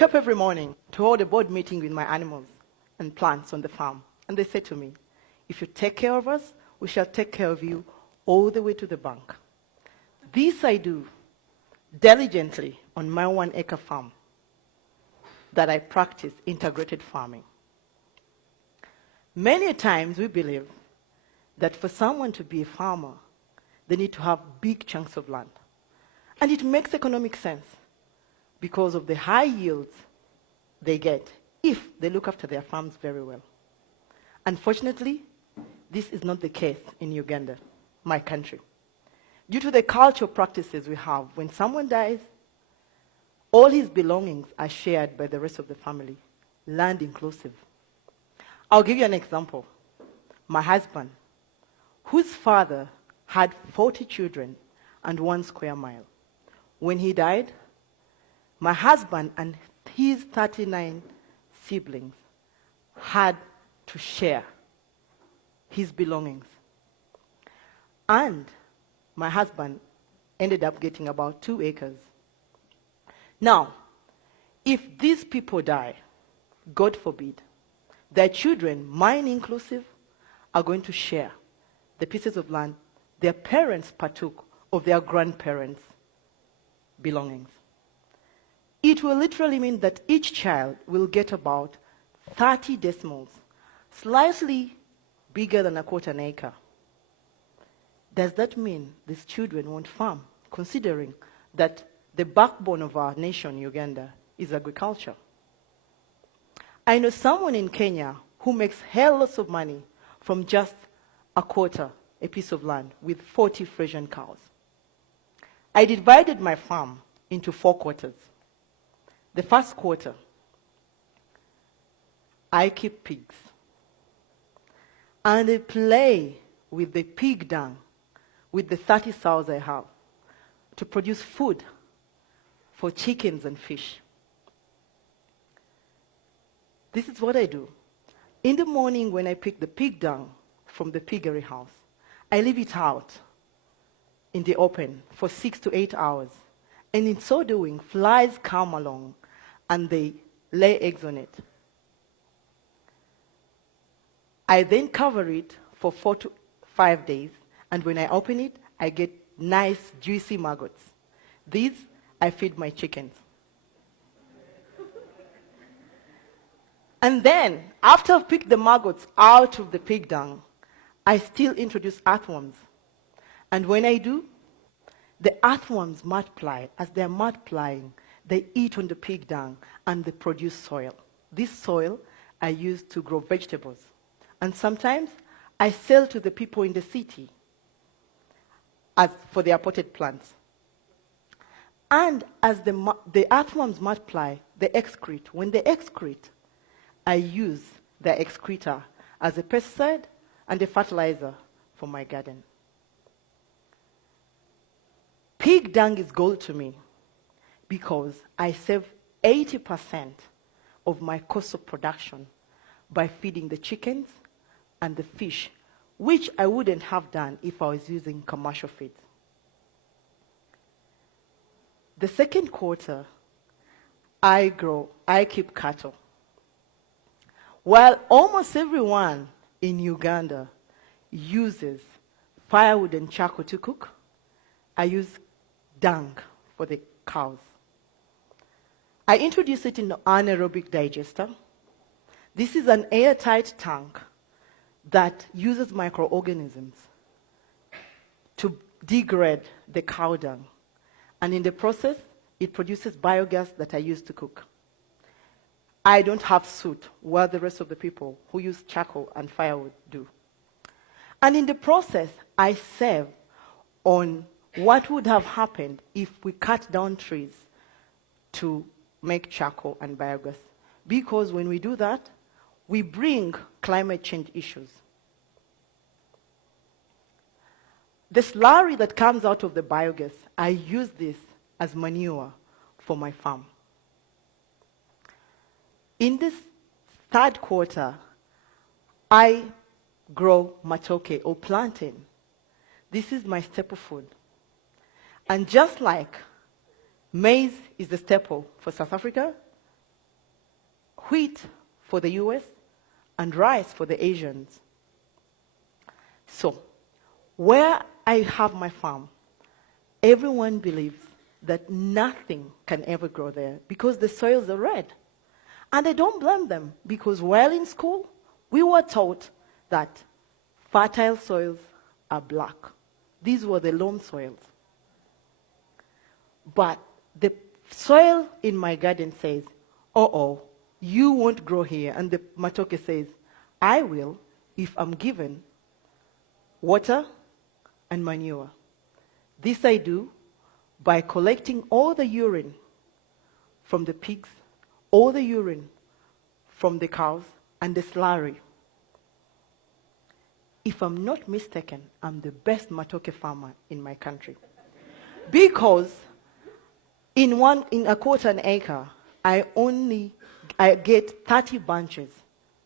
wake up every morning to hold a board meeting with my animals and plants on the farm. And they say to me, if you take care of us, we shall take care of you all the way to the bank. This I do diligently on my 1-acre farm that I practice integrated farming. Many times we believe that for someone to be a farmer, they need to have big chunks of land. And it makes economic sense because of the high yields they get if they look after their farms very well. Unfortunately, this is not the case in Uganda, my country. Due to the cultural practices we have, when someone dies, all his belongings are shared by the rest of the family, land inclusive. I'll give you an example. My husband, whose father had 40 children and 1 square mile. When he died, my husband and his 39 siblings had to share his belongings. And my husband ended up getting about 2 acres. Now, if these people die, God forbid, their children, mine inclusive, are going to share the pieces of land their parents partook of their grandparents' belongings. It will literally mean that each child will get about 30 decimals, slightly bigger than a 1/4 acre. Does that mean these children won't farm, considering that the backbone of our nation, Uganda, is agriculture? I know someone in Kenya who makes hell lots of money from just a 1/4 a piece of land with 40 Frisian cows. I divided my farm into 4 quarters. The first quarter, I keep pigs. And I play with the pig dung, with the 30 sows I have, to produce food for chickens and fish. This is what I do. In the morning when I pick the pig dung from the piggery house, I leave it out in the open for 6 to 8 hours. And in so doing, flies come along and they lay eggs on it. I then cover it for 4 to 5 days, and when I open it, I get nice, juicy maggots. These I feed my chickens. And then, after I've picked the maggots out of the pig dung, I still introduce earthworms. And when I do, the earthworms multiply. As they're multiplying, they eat on the pig dung and they produce soil. This soil I use to grow vegetables. And sometimes I sell to the people in the city as for their potted plants. And as the earthworms multiply, they excrete. When they excrete, I use the excreta as a pesticide and a fertilizer for my garden. Pig dung is gold to me because I save 80% of my cost of production by feeding the chickens and the fish, which I wouldn't have done if I was using commercial feed. The second quarter, I keep cattle. While almost everyone in Uganda uses firewood and charcoal to cook, I use dung for the cows. I introduce it in an anaerobic digester. This is an airtight tank that uses microorganisms to degrade the cow dung. And in the process, it produces biogas that I use to cook. I don't have soot, while the rest of the people who use charcoal and firewood do. And in the process, I save on what would have happened if we cut down trees to make charcoal and biogas. Because when we do that, we bring climate change issues. The slurry that comes out of the biogas, I use this as manure for my farm. In this third quarter, I grow matoke or plantain. This is my staple food. And just like maize is the staple for South Africa, wheat for the US, and rice for the Asians. So, where I have my farm, everyone believes that nothing can ever grow there because the soils are red. And I don't blame them, because while in school, we were taught that fertile soils are black. These were the loam soils. But the soil in my garden says, uh-oh, you won't grow here. And the matoke says, I will if I'm given water and manure. This I do by collecting all the urine from the pigs, all the urine from the cows, and the slurry. If I'm not mistaken, I'm the best matoke farmer in my country. Because in a quarter an acre, I get 30 bunches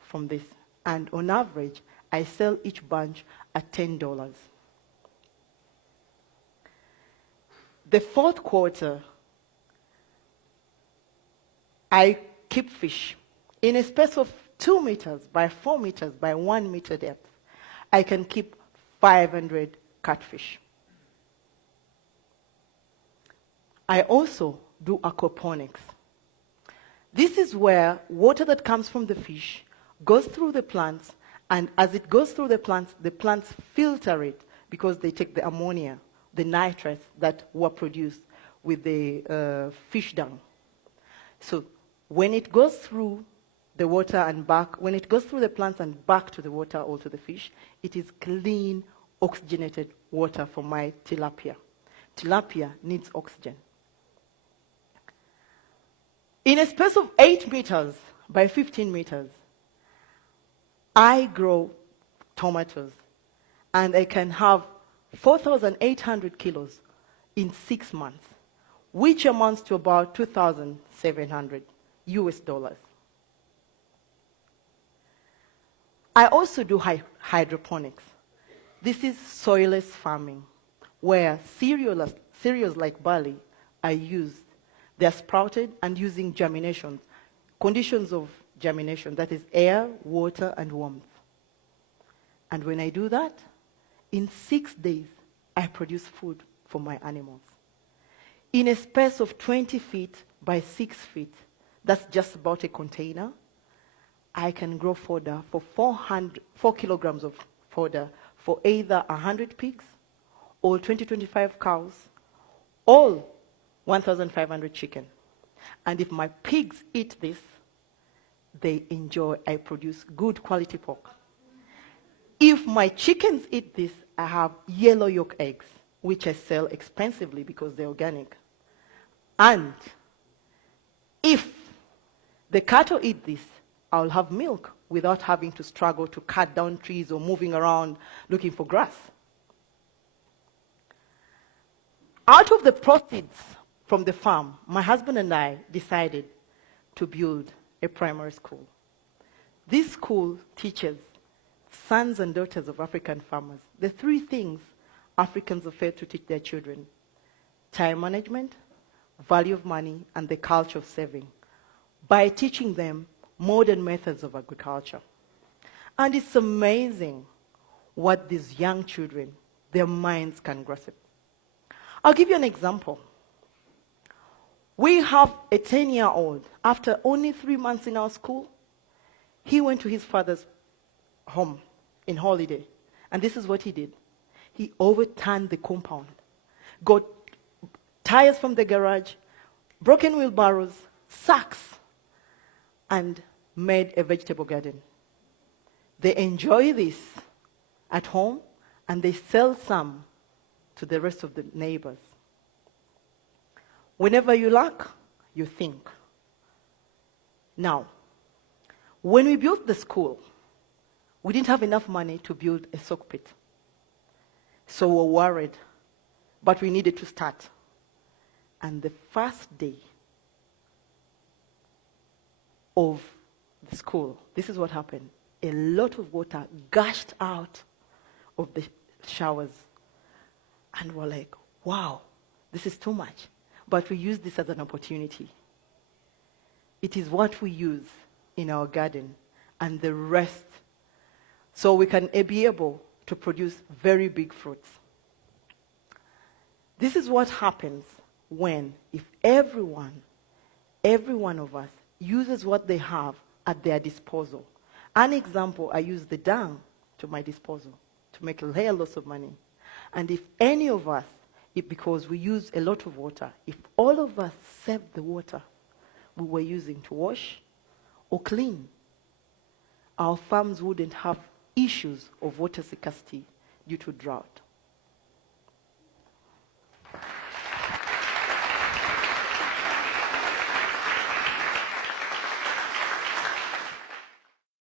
from this. And on average, I sell each bunch at $10. The fourth quarter, I keep fish. In a space of 2 meters by 4 meters by 1 meter depth, I can keep 500 catfish. I also do aquaponics. This is where water that comes from the fish goes through the plants, and as it goes through the plants filter it because they take the ammonia, the nitrates that were produced with the fish dung. So when it goes through the water and back, when it goes through the plants and back to the water or to the fish, it is clean, oxygenated water for my tilapia. Tilapia needs oxygen. In a space of 8 meters by 15 meters, I grow tomatoes, and I can have 4,800 kilos in 6 months, which amounts to about 2,700 US dollars. I also do hydroponics. This is soilless farming, where cereals like barley are used. They're sprouted and using germination, conditions of germination, that is air, water, and warmth. And when I do that, in 6 days, I produce food for my animals. In a space of 20 feet by 6 feet, that's just about a container, I can grow fodder for 4 kilograms of fodder for either 100 pigs or 25 cows, all 1,500 chicken. And if my pigs eat this, they enjoy, I produce good quality pork. If my chickens eat this, I have yellow yolk eggs, which I sell expensively because they're organic. And if the cattle eat this, I'll have milk without having to struggle to cut down trees or moving around looking for grass. Out of the proceeds from the farm, my husband and I decided to build a primary school. This school teaches sons and daughters of African farmers the 3 things Africans are failed to teach their children: time management, value of money, and the culture of saving, by teaching them modern methods of agriculture. And it's amazing what these young children, their minds can grasp. I'll give you an example. We have a 10-year-old. After only 3 months in our school, he went to his father's home in holiday. And this is what he did. He overturned the compound, got tires from the garage, broken wheelbarrows, sacks, and made a vegetable garden. They enjoy this at home, and they sell some to the rest of the neighbors. Whenever you lack, you think. Now, when we built the school, we didn't have enough money to build a soak pit. So we were worried, but we needed to start. And the first day of the school, this is what happened. A lot of water gushed out of the showers. And we're like, wow, this is too much. But we use this as an opportunity. It is what we use in our garden and the rest, so we can be able to produce very big fruits. This is what happens when, if every one of us uses what they have at their disposal. An example, I use the dung to my disposal to make a hell lots of money. And if any of us, because we use a lot of water, if all of us saved the water we were using to wash or clean, our farms wouldn't have issues of water scarcity due to drought.